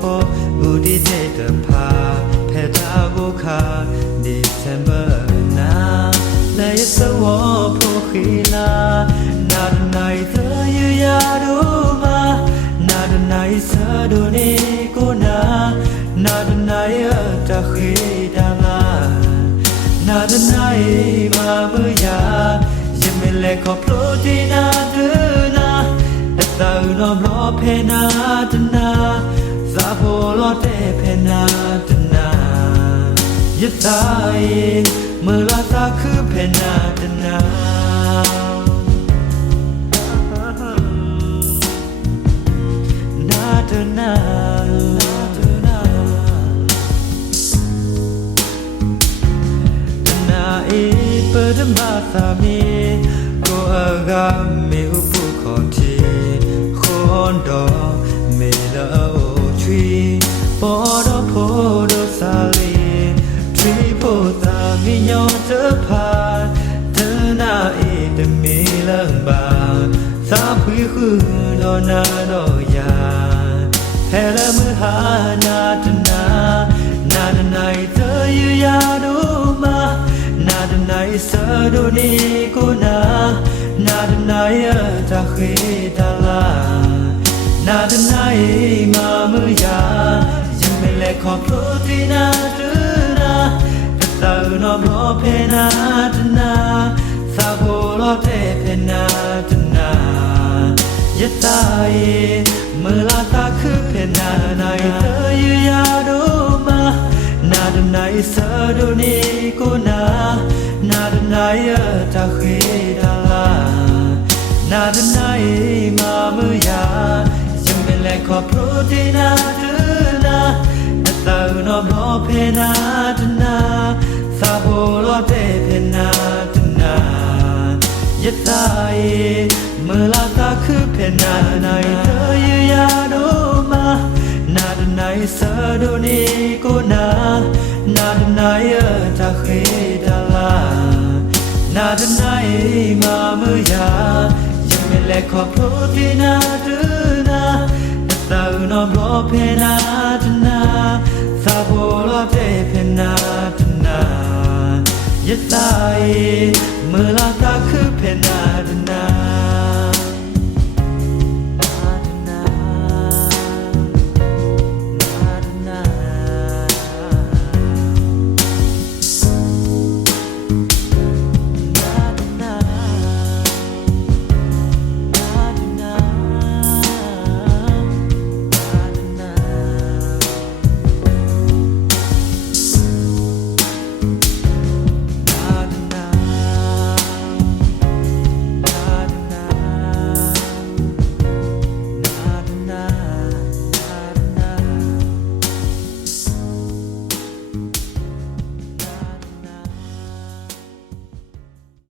พออุดิเจตพาเพทาโกคา December นาและยสวอพอขีลานาดไนเธออยู่ยาดูมานาดไนสะดูนีกูนาดไนตะขีดาลานาดไนมาเมื่อยายังไม่เล็กขอโปรดีนาดูนาแต่ตาอุนอมรอเพนาตนาซาโบรอเตเพนาตนายึดตายเมื่อลาตาคือเพนาตนานาตนาเปิดมาสามีก็อากาไม่อุปขอทีคนดอไม่ละโอทรีปอดอโพดอสาลีทรีโพตามียอเจอพาเธอหน้าอีแต่มีเรื่องบาสาพุยคือดอนาดอยาแพ้ละมือหานาตนาไนเธออยู่ยาดูมานาดไนสะดูนีกูนาดไนตะขีดาลานาดไนมาเมื่อยายังไม่เล็กขอโปรตีนาดูนาแต่ตาอุนอมรอเพนาตนาซาโบรอเตเพนาตนายัดตายเมื่อลาตาคือเพนาไนเธออยู่ยาดูมานาดไนสะดูนีกูนาดไนตะขีดาลานาดไนมาเมื่อยายังไม่แลกขอโปรตีนาดูนาแต่ตาอุนอมรอเพนาตนาซาโบรอเตเพนาตนายัดตายเมื่อลาตาคือเพนาไนเธออยู่ยาดูมานาดไนสะดูนีกูนาดไนตะขีดาลานาดไนมาเมื่อยายังไม่แลกขอโปรตีนาดูนาแต่ตาอุนอมรอเพนาตนาซาโบรอเตเพนาตนายัดตายเมื่อลาตาคือเพนาตนา